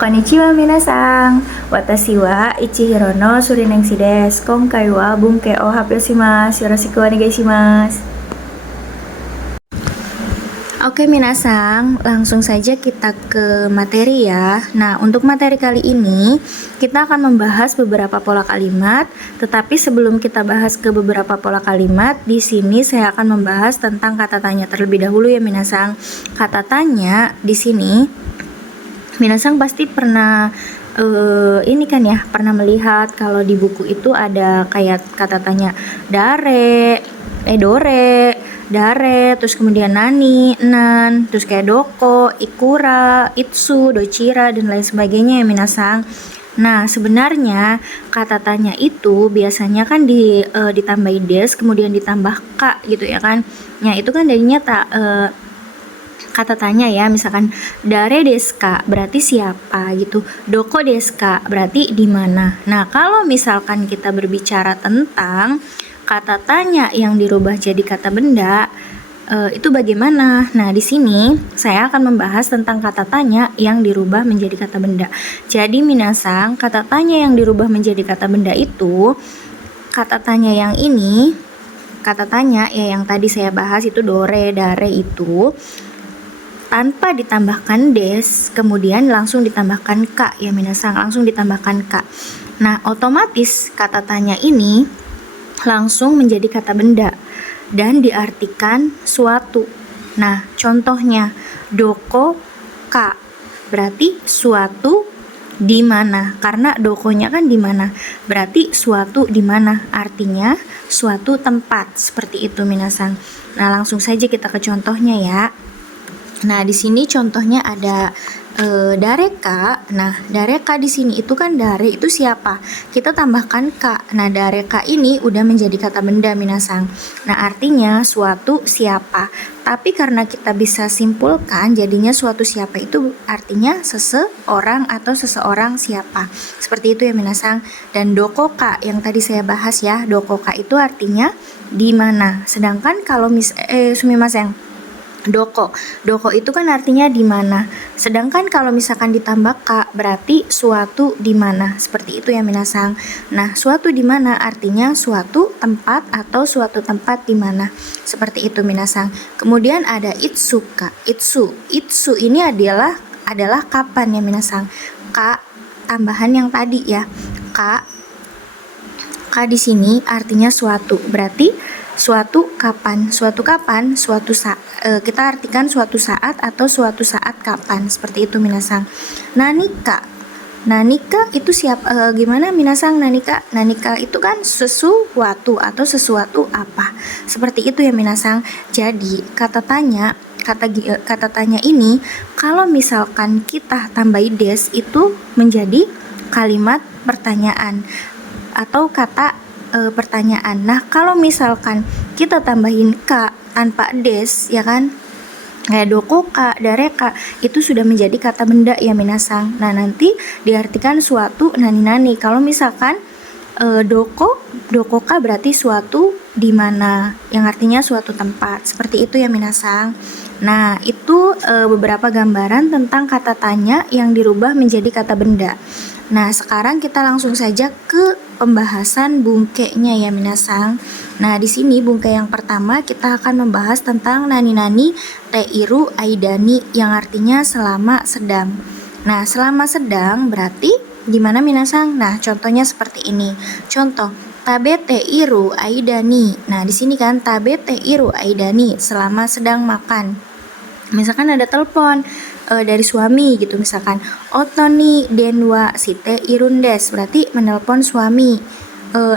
Konnichiwa minasan. Watashi wa Ichihiro no Surinengshi desu. Konkai wa bunke o happyo shimasu. Yoroshiku onegaishimasu. Oke minasan, langsung saja kita ke materi ya. Nah, untuk materi kali ini kita akan membahas beberapa pola kalimat, tetapi sebelum kita bahas ke beberapa pola kalimat, di sini saya akan membahas tentang kata tanya terlebih dahulu ya minasan. Kata tanya di sini minasan pasti pernah ini kan ya, pernah melihat kalau di buku itu ada kayak kata tanya dore, terus kemudian nani, nan, terus kayak doko, ikura, itsu, dochira, dan lain sebagainya ya minasan. Nah, sebenarnya kata tanya itu biasanya kan ditambahi des, kemudian ditambah ka gitu ya kan. Nah, itu kan jadinya kata tanya ya, misalkan dare desu ka berarti siapa gitu, doko desu ka berarti di mana. Nah, kalau misalkan kita berbicara tentang kata tanya yang dirubah jadi kata benda, itu bagaimana? Nah, di sini saya akan membahas tentang kata tanya yang dirubah menjadi kata benda. Jadi minasan, kata tanya yang dirubah menjadi kata benda itu, kata tanya yang ini, kata tanya ya yang tadi saya bahas itu dore, dare itu tanpa ditambahkan des, kemudian langsung ditambahkan ka ya minasan, langsung ditambahkan ka. Nah, otomatis kata tanya ini langsung menjadi kata benda dan diartikan suatu. Nah, contohnya doko ka berarti suatu di mana, karena dokonya kan di mana, berarti suatu di mana, artinya suatu tempat, seperti itu minasan. Nah, langsung saja kita ke contohnya ya. Nah, di sini contohnya ada dareka. Nah, dareka di sini itu kan dare itu siapa? Kita tambahkan ka. Nah, dareka ini udah menjadi kata benda minasan. Nah, artinya suatu siapa. Tapi karena kita bisa simpulkan jadinya suatu siapa itu artinya seseorang atau seseorang siapa. Seperti itu ya minasan. Dan dokoka yang tadi saya bahas ya, dokoka itu artinya di mana. Sedangkan kalau sumimasen, doko itu kan artinya di mana. Sedangkan kalau misalkan ditambah ka berarti suatu di mana. Seperti itu ya minasan. Nah, suatu di mana artinya suatu tempat atau suatu tempat di mana. Seperti itu minasan. Kemudian ada itsuka. Itsu ini adalah kapan ya minasan. Ka tambahan yang tadi ya. Ka di sini artinya suatu. Berarti suatu kapan, kita artikan suatu saat atau suatu saat kapan, seperti itu minasan. Nanika itu gimana minasan? Nanika itu kan sesuatu atau sesuatu apa, seperti itu ya minasan. Jadi kata tanya ini kalau misalkan kita tambahi des itu menjadi kalimat pertanyaan atau kata pertanyaan. Nah, kalau misalkan kita tambahin ka tanpa des ya kan, kayak dokoka, dareka itu sudah menjadi kata benda ya minasan. Nah, nanti diartikan suatu nani. Kalau misalkan dokoka berarti suatu di mana, yang artinya suatu tempat. Seperti itu ya minasan. Nah, itu beberapa gambaran tentang kata tanya yang dirubah menjadi kata benda. Nah, sekarang kita langsung saja ke pembahasan bungkenya ya minasan. Nah, di sini bungke yang pertama kita akan membahas tentang nani teiru aidani yang artinya selama sedang. Nah, selama sedang berarti gimana minasan? Nah, contohnya seperti ini. Contoh tabe teiru aidani. Nah, di sini kan tabe teiru aidani selama sedang makan. Misalkan ada telepon dari suami gitu, misalkan otoni denwa site irundes berarti menelpon suami,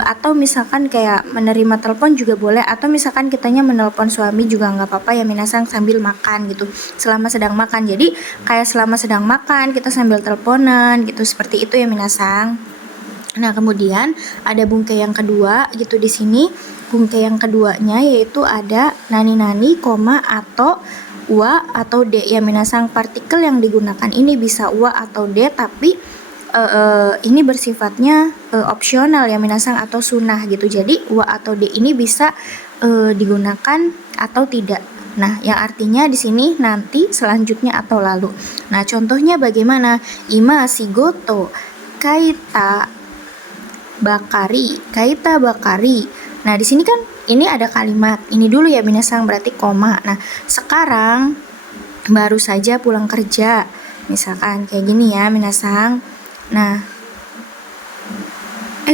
atau misalkan kayak menerima telepon juga boleh, atau misalkan kitanya menelpon suami juga nggak apa-apa ya minasan sambil makan gitu, selama sedang makan. Jadi kayak selama sedang makan kita sambil teleponan gitu, seperti itu ya minasan. Nah, kemudian ada bungke yang kedua gitu di sini. Bungke yang keduanya yaitu ada nani koma atau wa atau de ya minasan. Partikel yang digunakan ini bisa wa atau de, tapi ini bersifatnya opsional ya minasan atau sunnah gitu. Jadi wa atau de ini bisa digunakan atau tidak. Nah, yang artinya di sini nanti, selanjutnya atau lalu. Nah, contohnya bagaimana? Ima shigoto kaita bakari, kaita bakari. Nah, di sini kan ini ada kalimat. Ini dulu ya minasang, berarti koma. Nah, sekarang baru saja pulang kerja. Misalkan kayak gini ya minasang. Nah,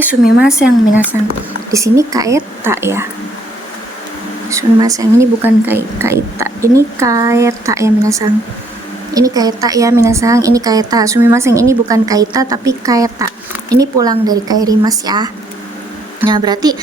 sumimasen minasang. Di sini kaeta ya. Sumimasen, ini bukan kaita. Ini kaeta ya minasang. Ini kaeta ya minasang, ini kaeta. Sumimasen, ini bukan kaita tapi kaeta. Ini pulang dari kairimas ya. Nah, berarti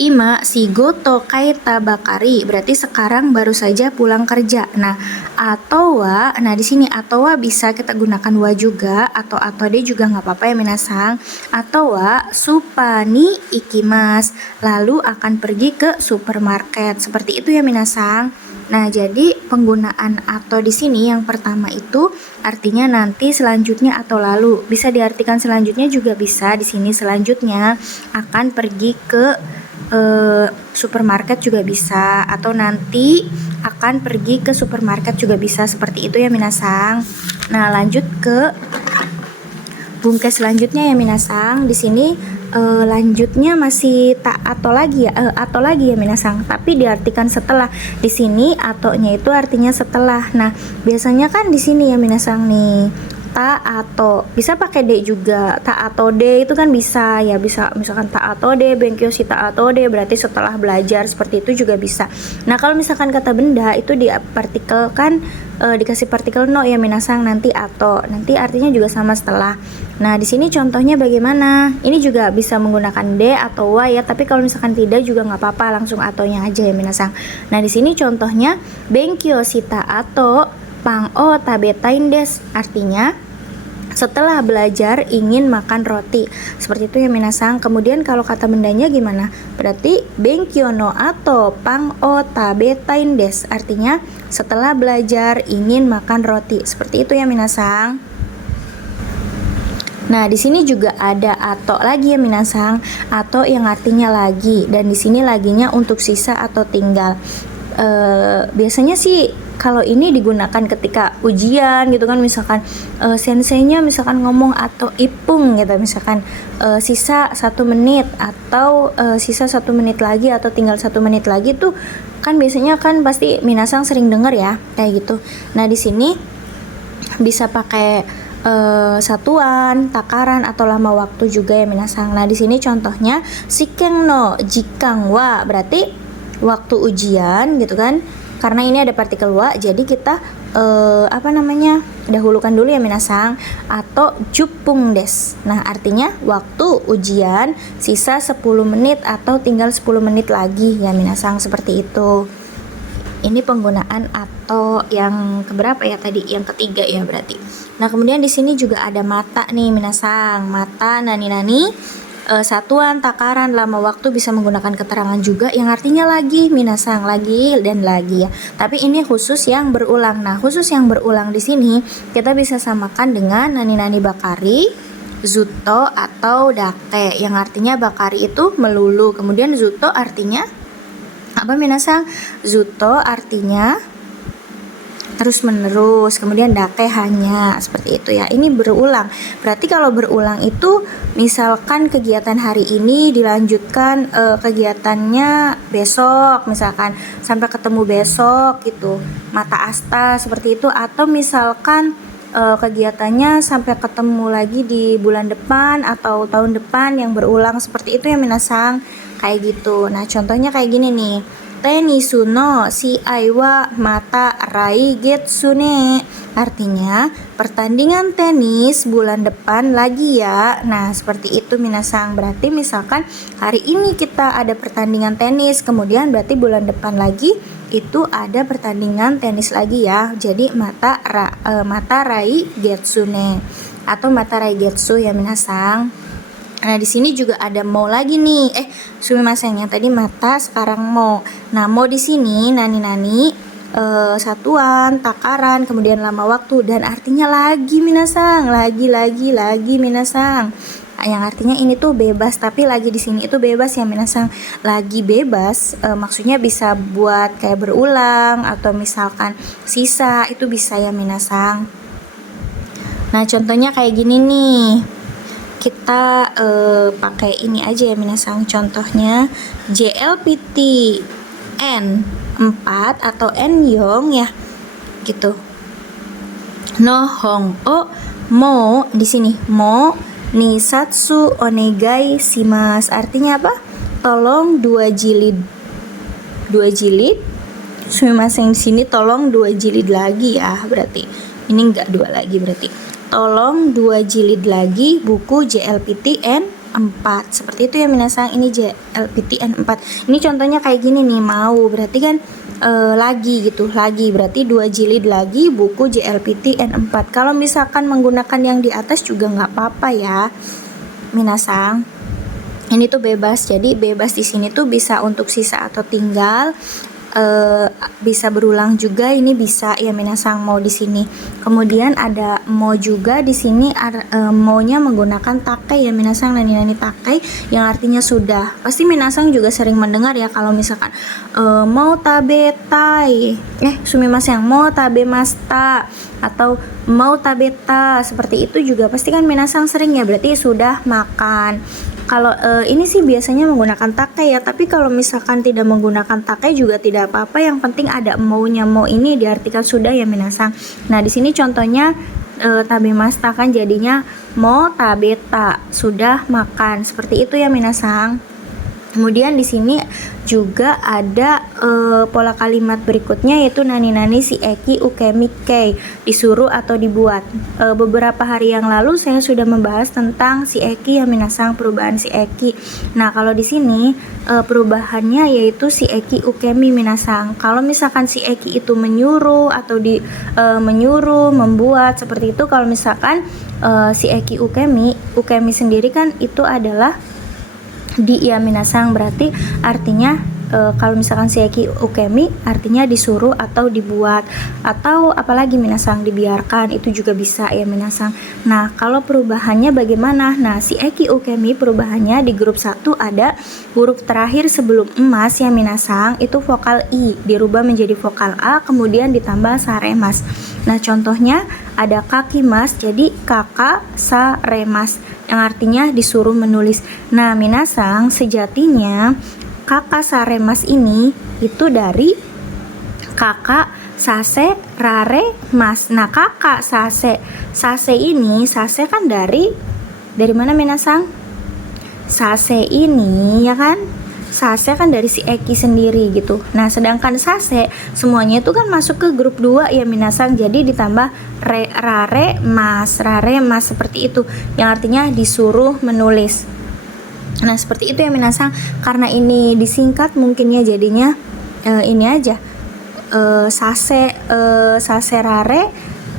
ima shigoto kaita bakari, berarti sekarang baru saja pulang kerja. Nah, atau wa, nah di sini atau wa bisa kita gunakan wa juga, atau de juga nggak apa-apa ya minasang. Atau wa supani ikimas, lalu akan pergi ke supermarket. Seperti itu ya minasang. Nah, jadi penggunaan atau di sini yang pertama itu artinya nanti, selanjutnya atau lalu. Bisa diartikan selanjutnya juga bisa. Di sini selanjutnya akan pergi ke supermarket juga bisa, atau nanti akan pergi ke supermarket juga bisa, seperti itu ya minasang. Nah, lanjut ke bungkus selanjutnya ya minasang. Di sini lanjutnya masih tak atau lagi ya, atau lagi ya minasang, tapi diartikan setelah. Di sini atonya itu artinya setelah. Nah, biasanya kan di sini ya minasang nih, ta atau bisa pakai de juga. Ta atau de itu kan bisa ya, bisa misalkan ta atau de, benkyo si ta atau de, berarti setelah belajar, seperti itu juga bisa. Nah, kalau misalkan kata benda itu di partikel kan dikasih partikel no ya minasang, nanti atau, nanti artinya juga sama setelah. Nah, di sini contohnya bagaimana? Ini juga bisa menggunakan de atau wa ya, tapi kalau misalkan tidak juga nggak apa-apa, langsung atonya aja ya minasang. Nah, di sini contohnya benkyo shita atau pang o tabetain des, artinya setelah belajar ingin makan roti. Seperti itu ya minasang. Kemudian kalau kata bendanya gimana? Berarti benkyo no ato pang o tabetain des, artinya setelah belajar ingin makan roti. Seperti itu ya minasang. Nah, di sini juga ada atau lagi ya minasang, atau yang artinya lagi, dan di sini laginya untuk sisa atau tinggal. Biasanya sih kalau ini digunakan ketika ujian gitu kan, misalkan senseinya misalkan ngomong atau ipung gitu, misalkan sisa 1 menit atau sisa 1 menit lagi atau tinggal 1 menit lagi tuh kan biasanya kan pasti minasang sering denger ya kayak gitu. Nah, di sini bisa pakai satuan, takaran atau lama waktu juga ya minasang. Nah, di sini contohnya shiken no jikang wa, berarti waktu ujian gitu kan. Karena ini ada partikel wa, jadi kita dahulukan dulu ya minasang, atau jupung des. Nah, artinya waktu ujian sisa 10 menit atau tinggal 10 menit lagi ya minasang, seperti itu. Ini penggunaan atau yang keberapa ya tadi? Yang ketiga ya berarti. Nah, kemudian di sini juga ada mata nih minasang. Mata nani-nani, satuan, takaran, lama waktu, bisa menggunakan keterangan juga yang artinya lagi minasang, lagi dan lagi ya. Tapi ini khusus yang berulang. Nah, khusus yang berulang di sini kita bisa samakan dengan nani-nani bakari, zuto atau dake, yang artinya bakari itu melulu, kemudian zuto artinya apa minasang? Zuto artinya terus menerus, kemudian dake hanya, seperti itu ya. Ini berulang. Berarti kalau berulang itu misalkan kegiatan hari ini dilanjutkan kegiatannya besok, misalkan sampai ketemu besok gitu, mata asta, seperti itu. Atau misalkan kegiatannya sampai ketemu lagi di bulan depan atau tahun depan, yang berulang, seperti itu ya minasang, kayak gitu. Nah, contohnya kayak gini nih, tenisu no si aiwa mata rai getsune, artinya pertandingan tenis bulan depan lagi ya. Nah, seperti itu minasang. Berarti misalkan hari ini kita ada pertandingan tenis, kemudian berarti bulan depan lagi itu ada pertandingan tenis lagi ya. Jadi mata rai getsune atau mata rai getsu ya minasang. Nah, di sini juga ada mo lagi nih. Sumimasen, yang tadi mata, sekarang mo. Nah, mo di sini nani-nani satuan, takaran, kemudian lama waktu, dan artinya lagi minasang, lagi minasang. yang artinya ini tuh bebas, tapi lagi di sini itu bebas ya minasang. Lagi bebas maksudnya bisa buat kayak berulang atau misalkan sisa, itu bisa ya minasang. Nah contohnya kayak gini nih, kita pakai ini aja ya minasang. Contohnya JLPT N4 atau Nyong ya gitu. No hong o mo, di sini mo nisatsu onegai shimasu, artinya apa? Tolong 2 jilid. 2 jilid. Sumimasen, di sini tolong 2 jilid lagi ya, berarti. Ini enggak 2 lagi berarti. Tolong 2 jilid lagi buku JLPT N4. Seperti itu ya minasang, ini JLPT N4. Ini contohnya kayak gini nih, mau berarti kan lagi gitu, lagi berarti 2 jilid lagi buku JLPT N4. Kalau misalkan menggunakan yang di atas juga nggak apa-apa ya minasang. Ini tuh bebas, jadi bebas di sini tuh bisa untuk sisa atau tinggal, bisa berulang juga, ini bisa ya minasang mau di sini. Kemudian ada mo juga di sini, mo-nya menggunakan takai ya minasang, nani takai yang artinya sudah. Pasti minasang juga sering mendengar ya kalau misalkan mau tabetai, sumimasen mau tabemasta atau mau tabeta, seperti itu juga pasti kan minasang sering ya, berarti sudah makan. Kalau ini sih biasanya menggunakan takai ya, tapi kalau misalkan tidak menggunakan takai juga tidak apa-apa, yang penting ada maunya. Mau ini diartikan sudah ya minasang. Nah di sini contohnya tabemasta kan jadinya mo tabeta, sudah makan, seperti itu ya minasang. Kemudian di sini juga ada pola kalimat berikutnya, yaitu nani si eki ukemi kei, disuruh atau dibuat. Beberapa hari yang lalu saya sudah membahas tentang si eki ya minasang, perubahan si eki. Nah kalau di sini perubahannya yaitu si eki ukemi minasang. Kalau misalkan si eki itu menyuruh atau menyuruh, membuat, seperti itu. Kalau misalkan si eki ukemi sendiri kan itu adalah di ya minasang, berarti artinya kalau misalkan sieki ukemi artinya disuruh atau dibuat, atau apalagi minasang dibiarkan, itu juga bisa ya minasang. Nah kalau perubahannya bagaimana? Nah si eki ukemi perubahannya di grup 1 ada huruf terakhir sebelum emas ya minasang, itu vokal i dirubah menjadi vokal a, kemudian ditambah saremas. Nah contohnya ada kakimas jadi kakak saremas, yang artinya disuruh menulis. Nah minasang, sejatinya kakak saremas ini itu dari kakak sase rare mas. Nah kakak sase ini, sase kan dari mana minasang? Sase ini ya kan, sase kan dari si eki sendiri gitu. Nah sedangkan sase semuanya itu kan masuk ke grup 2 ya minasang, jadi ditambah rare mas seperti itu, yang artinya disuruh menulis. Nah seperti itu ya minasang. Karena ini disingkat mungkin ya, jadinya ini aja sase rare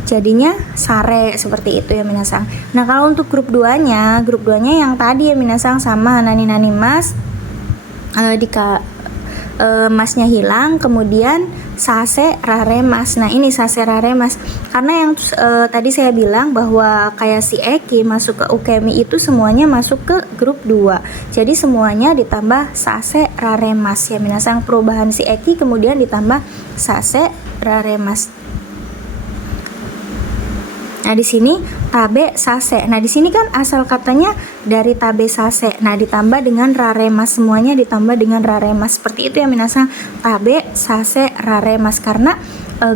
jadinya sare, seperti itu ya minasang. Nah kalau untuk grup 2 nya yang tadi ya minasang sama nani mas, masnya hilang, kemudian sase rare mas. Nah ini sase rare mas, karena yang tadi saya bilang bahwa kayak si eki masuk ke ukemi itu semuanya masuk ke grup 2, jadi semuanya ditambah sase rare mas ya minasang. Perubahan si eki kemudian ditambah sase rare mas. Nah di sini tabe sase. Nah di sini kan asal katanya dari tabe sase. Nah ditambah dengan raremas, semuanya ditambah dengan raremas. Seperti itu ya minasang, tabe sase raremas. Karena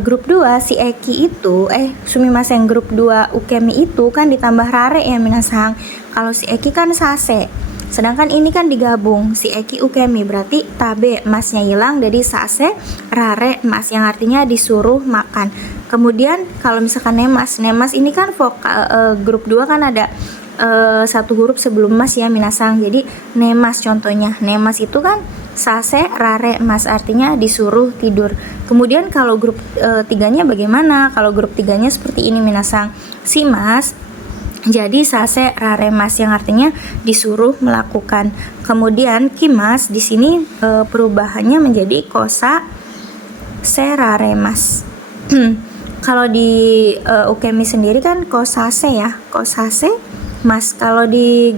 grup 2 si eki itu sumimasen, grup 2 ukemi itu kan ditambah rare ya minasang. Kalau si eki kan sase, sedangkan ini kan digabung si eki ukemi, berarti tabe masnya hilang, jadi sase rare mas, yang artinya disuruh makan. Kemudian kalau misalkan nemas ini kan vokal, grup 2 kan ada satu huruf sebelum mas ya minasang, jadi nemas contohnya. Nemas itu kan sase rare mas, artinya disuruh tidur. Kemudian kalau grup 3-nya bagaimana? Kalau grup 3-nya seperti ini minasang, si mas jadi sase rare mas, yang artinya disuruh melakukan. Kemudian kimas di sini perubahannya menjadi kosa serare mas. Kalau di ukemi sendiri kan kosase ya, kosase mas. Kalau di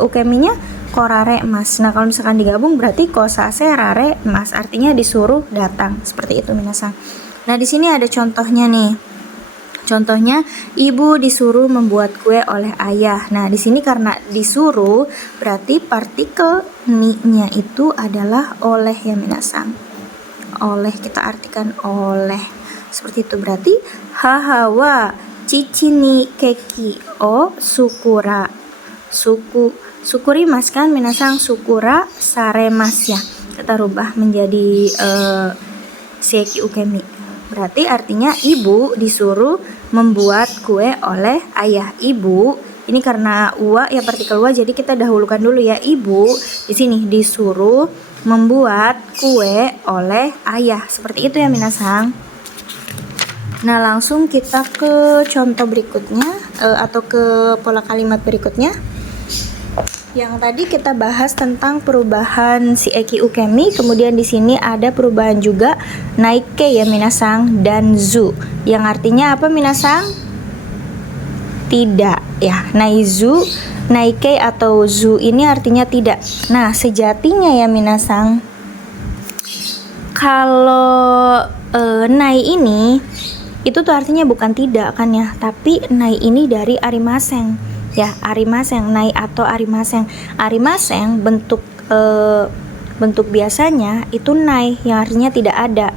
ukeminya korare mas. Nah, kalau misalkan digabung berarti kosase rare mas, artinya disuruh datang. Seperti itu minasang. Nah, di sini ada contohnya nih. Contohnya, ibu disuruh membuat kue oleh ayah. Nah, di sini karena disuruh berarti partikel ni-nya itu adalah oleh ya minasang. Oleh, kita artikan oleh. Seperti itu, berarti haha wa cici ni keki o sukura. Sukuri mas kan minasang, sukura sare mas ya. Kita rubah menjadi seiki ukemi. Berarti artinya ibu disuruh membuat kue oleh ayah. Ibu ini karena wa ya partikel wa, jadi kita dahulukan dulu ya. Ibu di sini disuruh membuat kue oleh ayah. Seperti itu ya minasang. Nah, langsung kita ke contoh berikutnya atau ke pola kalimat berikutnya. Yang tadi kita bahas tentang perubahan si eki ukemi, kemudian di sini ada perubahan juga naike ya minasang dan zu. Yang artinya apa minasang? Tidak ya. Naizu, naike atau zu ini artinya tidak. Nah, sejatinya ya minasang, kalau nai ini itu tuh artinya bukan tidak kan ya, tapi nai ini dari arimaseng ya, arimaseng, nai atau arimaseng. Arimaseng bentuk biasanya itu nai yang artinya tidak ada.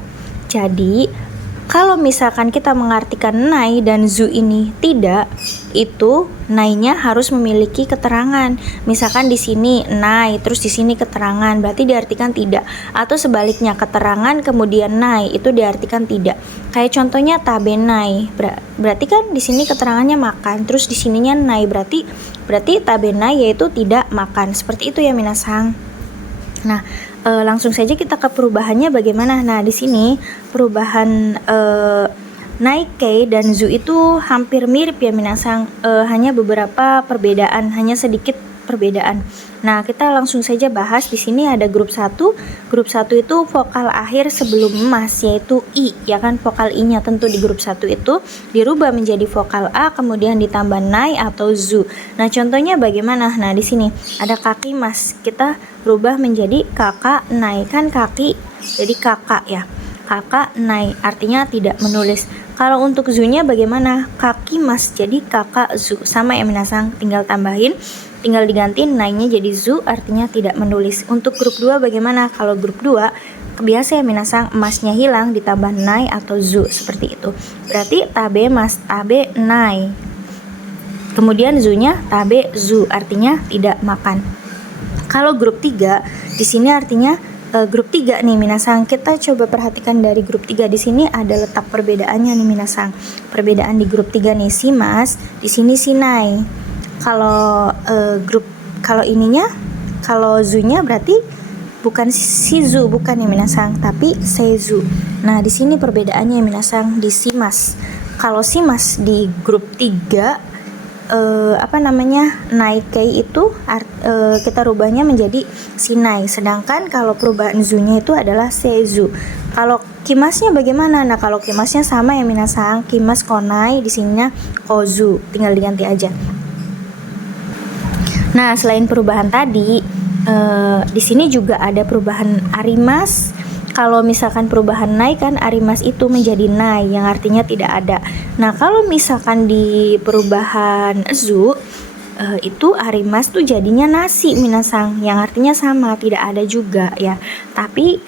Jadi kalau misalkan kita mengartikan nai dan zu ini tidak, itu nainya harus memiliki keterangan. Misalkan di sini nai, terus di sini keterangan, berarti diartikan tidak. Atau sebaliknya, keterangan kemudian nai, itu diartikan tidak. Kayak contohnya tabe nai, berarti kan di sini keterangannya makan, terus di sininya nai, berarti tabe nai yaitu tidak makan. Seperti itu ya minasang. Nah, langsung saja kita ke perubahannya bagaimana. Nah, di sini perubahan naike dan zu itu hampir mirip ya minasang, hanya beberapa perbedaan, hanya sedikit perbedaan. Nah, kita langsung saja bahas. Di sini ada grup 1. Grup 1 itu vokal akhir sebelum mas, yaitu i, ya kan, vokal i-nya tentu di grup 1 itu dirubah menjadi vokal a, kemudian ditambah nai atau zu. Nah, contohnya bagaimana? Nah, di sini ada kaki mas, kita rubah menjadi kakak nai, kan kaki jadi kakak ya. Kakak nai artinya tidak menulis. Kalau untuk zu-nya bagaimana? Kaki mas jadi kakak zu. Sama ya minasang, tinggal diganti nai-nya jadi zu, artinya tidak menulis. Untuk grup 2 bagaimana? Kalau grup 2 biasa ya minasang, emasnya hilang ditambah nai atau zu, seperti itu. Berarti tabe mas, tabe nai. Kemudian zu-nya tabe zu, artinya tidak makan. Kalau grup 3 di sini artinya grup 3 nih minasang, kita coba perhatikan dari grup 3. Di sini ada letak perbedaannya nih minasang. Perbedaan di grup 3 nih, si mas, di sini si nai. Kalau kalau zu-nya berarti bukan si zu, bukan ya minasang, tapi seizu. Nah, di sini perbedaannya minasang di si mas. Kalau si mas di grup 3 naike itu kita rubahnya menjadi sinai, sedangkan kalau perubahan zu-nya itu adalah seizu. Kalau kimasnya bagaimana? Nah, kalau kimasnya sama ya minasang, kimas konai, di sininya kozu, tinggal diganti aja. Nah, selain perubahan tadi, di sini juga ada perubahan arimas. Kalau misalkan perubahan nai kan arimas itu menjadi nai, yang artinya tidak ada. Nah, kalau misalkan di perubahan zu itu arimas tuh jadinya nasi minasang, yang artinya sama, tidak ada juga ya. Tapi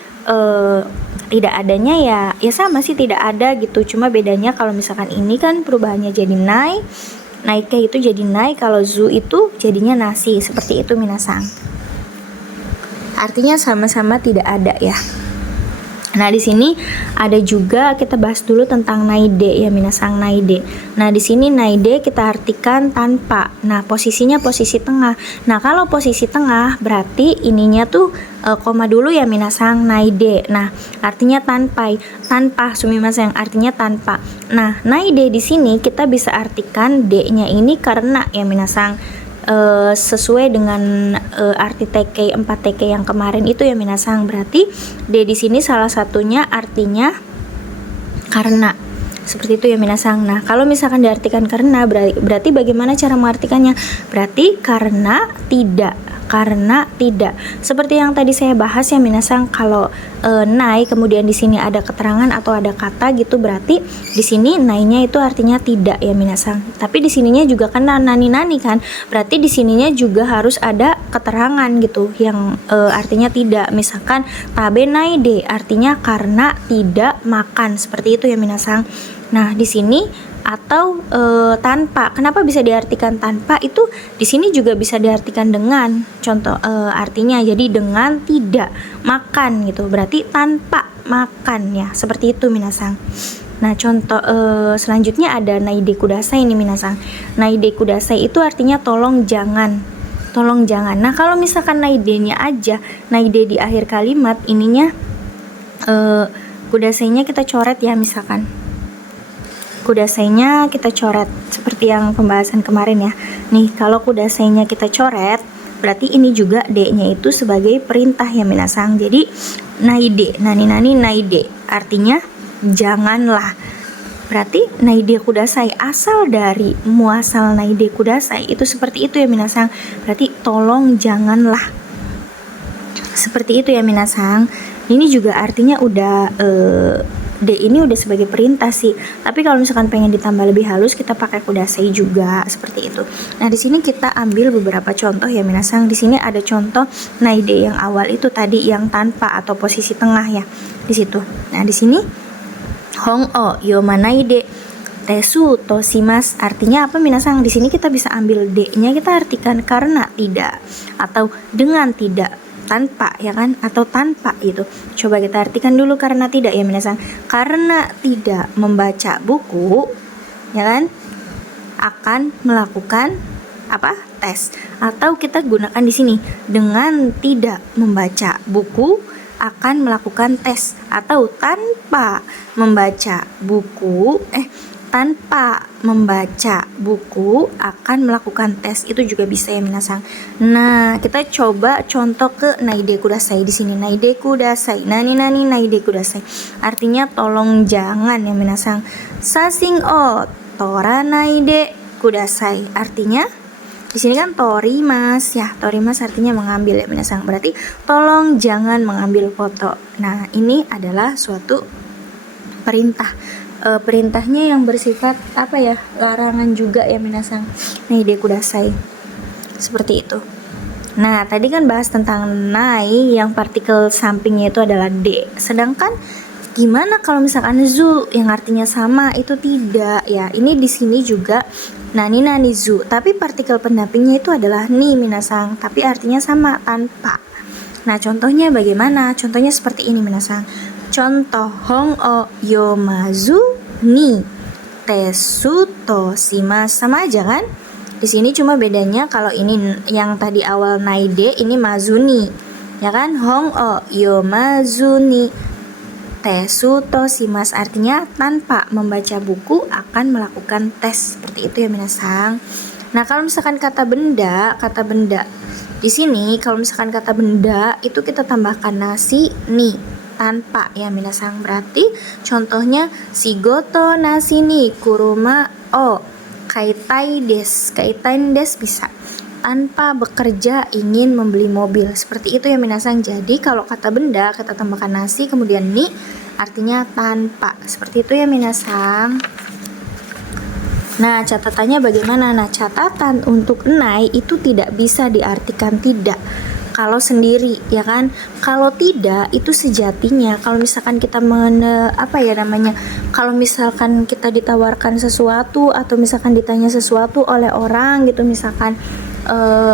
tidak adanya ya sama sih, tidak ada gitu. Cuma bedanya kalau misalkan ini kan perubahannya jadi nai, naike itu jadi nai, kalau zu itu jadinya nasi. Seperti itu minasang. Artinya sama-sama tidak ada ya. Nah, di sini ada juga, kita bahas dulu tentang naide ya minasang, naide. Nah, di sini naide kita artikan tanpa. Nah, posisinya posisi tengah. Nah, kalau posisi tengah berarti ininya tuh koma dulu ya minasang, naide. Nah, artinya tanpa sumimasen, artinya tanpa. Nah, naide di sini kita bisa artikan d-nya ini karena ya minasang, sesuai dengan arti TK 4 TK yang kemarin itu ya minasang. Berarti D di sini salah satunya artinya karena. Seperti itu ya minasang. Nah, kalau misalkan diartikan karena, berarti bagaimana cara mengartikannya? Berarti karena tidak. Karena tidak. Seperti yang tadi saya bahas ya minasang, kalau nai kemudian di sini ada keterangan atau ada kata gitu, berarti di sini nainya itu artinya tidak ya minasang. Tapi di sininya juga kan nani kan, berarti di sininya juga harus ada keterangan gitu yang artinya tidak. Misalkan tabe nai de artinya karena tidak makan, seperti itu ya minasang. Nah, di sini atau tanpa. Kenapa bisa diartikan tanpa? Itu di sini juga bisa diartikan dengan. Contoh artinya jadi dengan tidak makan gitu. Berarti tanpa makan ya. Seperti itu minasang. Nah, contoh selanjutnya ada naide kudasai ini minasang. Naide kudasai itu artinya tolong jangan. Tolong jangan. Nah, kalau misalkan naide-nya aja, naide di akhir kalimat ininya kudasainya kita coret ya misalkan. Kudasainya kita coret seperti yang pembahasan kemarin ya. Nih, kalau kudasainya kita coret, berarti ini juga D-nya itu sebagai perintah ya minasang. Jadi naide, nani naide artinya janganlah. Berarti naide kudasai asal dari muasal naide kudasai itu seperti itu ya minasang. Berarti tolong janganlah. Seperti itu ya minasang. Ini juga artinya udah D ini udah sebagai perintah sih. Tapi kalau misalkan pengen ditambah lebih halus, kita pakai kudasai juga seperti itu. Nah, di sini kita ambil beberapa contoh ya minasang. Di sini ada contoh naide yang awal itu tadi yang tanpa atau posisi tengah ya di situ. Nah, di sini hong o yoma naide tesu tosimas artinya apa minasang? Di sini kita bisa ambil D-nya, kita artikan karena tidak atau dengan tidak, tanpa ya kan, atau tanpa gitu. Coba kita artikan dulu karena tidak ya minasang. Karena tidak membaca buku ya kan, akan melakukan apa? Tes. Atau kita gunakan di sini dengan tidak membaca buku akan melakukan tes, atau tanpa membaca buku tanpa membaca buku akan melakukan tes, itu juga bisa ya minasang. Nah, kita coba contoh ke naide kudasai di sini. Naide kudasai, nani naide kudasai artinya tolong jangan ya minasang. Sasing o tora naide kudasai artinya di sini kan torimas ya. Torimas artinya mengambil ya minasang. Berarti tolong jangan mengambil foto. Nah, ini adalah suatu perintah. Perintahnya yang bersifat apa ya, larangan juga ya minasang. Naide kudasai seperti itu. Nah, tadi kan bahas tentang nai yang partikel sampingnya itu adalah D. Sedangkan gimana kalau misalkan zu yang artinya sama itu tidak ya. Ini di sini juga nani zu, tapi partikel pendampingnya itu adalah ni minasang, tapi artinya sama, tanpa. Nah, contohnya bagaimana? Contohnya seperti ini minasang. Contoh hong o yomazu ni tesu tosimas, sama aja kan? Di sini cuma bedanya kalau ini yang tadi awal naide ini mazuni ya kan. Hong o yomazu ni tesu tosimas artinya tanpa membaca buku akan melakukan tes, seperti itu ya minasang. Nah, kalau misalkan kata benda di sini, kalau misalkan kata benda itu kita tambahkan nasi ni tanpa ya minasang. Berarti contohnya shigoto nasi ni kuruma o kaitai des bisa tanpa bekerja ingin membeli mobil, seperti itu ya minasang. Jadi kalau kata benda kita tambahkan nasi kemudian ni artinya tanpa, seperti itu ya minasang. Nah, catatannya bagaimana? Nah, catatan untuk nai itu tidak bisa diartikan tidak kalau sendiri ya kan. Kalau tidak itu sejatinya kalau misalkan kita kalau misalkan kita ditawarkan sesuatu atau misalkan ditanya sesuatu oleh orang gitu, misalkan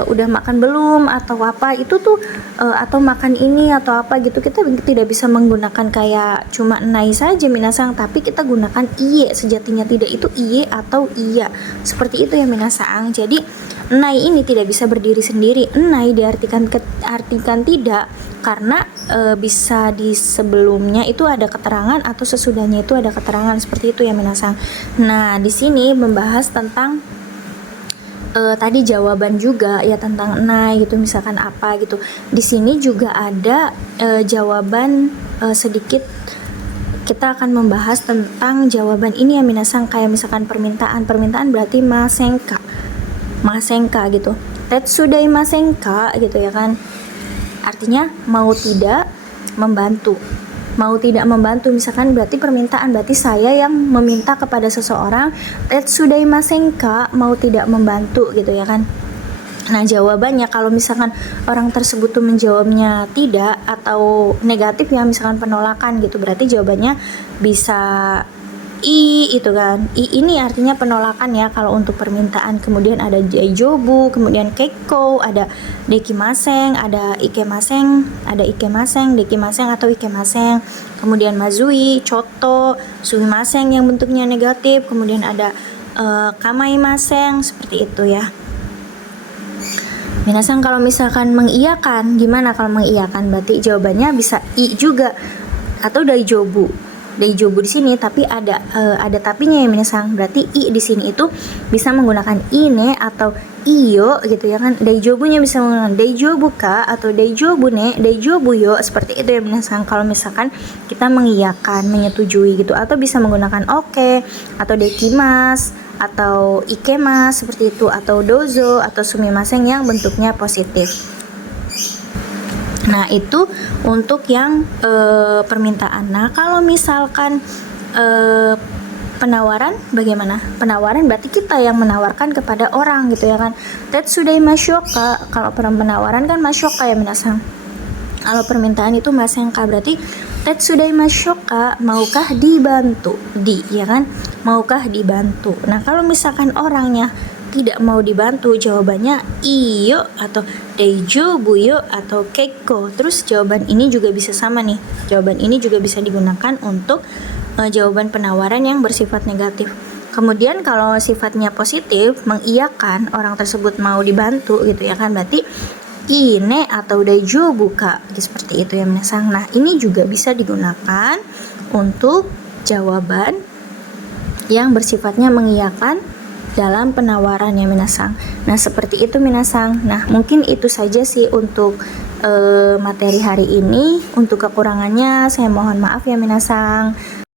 udah makan belum atau apa itu tuh atau makan ini atau apa gitu, kita tidak bisa menggunakan kayak cuma nai saja minasang, tapi kita gunakan iye. Sejatinya tidak itu iye atau iya, seperti itu ya minasang. Jadi nai ini tidak bisa berdiri sendiri. Nai diartikan tidak karena bisa di sebelumnya itu ada keterangan atau sesudahnya itu ada keterangan, seperti itu ya minasang. Nah, di sini membahas tentang tadi jawaban juga ya tentang nai gitu, misalkan apa gitu. Di sini juga ada jawaban sedikit kita akan membahas tentang jawaban ini ya minasang. Kayak misalkan permintaan berarti masenka gitu. Tetsudai masenka gitu ya kan. Artinya mau tidak membantu. Mau tidak membantu misalkan berarti permintaan, berarti saya yang meminta kepada seseorang, tetsudai masenka, mau tidak membantu gitu ya kan. Nah jawabannya kalau misalkan orang tersebut tuh menjawabnya tidak atau negatif ya, misalkan penolakan gitu, berarti jawabannya bisa i itu kan. I ini artinya penolakan ya kalau untuk permintaan. Kemudian ada daijobu, kemudian keiko, ada dekimaseng, ada ikemaseng, dekimaseng atau ikemaseng. Kemudian mazui, coto, sumimaseng yang bentuknya negatif. Kemudian ada kamaimaseng, seperti itu ya. Minasang kalau misalkan mengiyakan, gimana kalau mengiyakan? Berarti jawabannya bisa i juga atau daijobu. Daijobu di sini tapi ada tapinya ya minasang. Berarti i di sini itu bisa menggunakan ine atau iyo gitu ya kan. Daijobunya bisa menggunakan daijobu ka atau daijobu ne, daijobu yo, seperti itu ya minasang. Kalau misalkan kita mengiyakan, menyetujui gitu, atau bisa menggunakan oke atau dekimas atau ikemas seperti itu, atau dozo atau sumimasen yang bentuknya positif. Nah itu untuk yang permintaan. Nah kalau misalkan penawaran bagaimana? Penawaran berarti kita yang menawarkan kepada orang gitu ya kan. Tetsudai masyoka, kalau penawaran kan masyoka ya minasang. Kalau permintaan itu masenka, berarti tetsudai masyoka, maukah dibantu? Ya kan? Maukah dibantu? Nah kalau misalkan orangnya tidak mau dibantu, jawabannya iyo atau daijobu yo atau keiko. Terus jawaban ini juga bisa sama nih. Jawaban ini juga bisa digunakan untuk jawaban penawaran yang bersifat negatif. Kemudian kalau sifatnya positif, mengiyakan, orang tersebut mau dibantu gitu ya kan, berarti ine atau daijobu ka, seperti itu ya minasang. Nah ini juga bisa digunakan untuk jawaban yang bersifatnya mengiyakan dalam penawaran ya minasang. Nah seperti itu minasang. Nah mungkin itu saja sih untuk materi hari ini. Untuk kekurangannya saya mohon maaf ya minasang.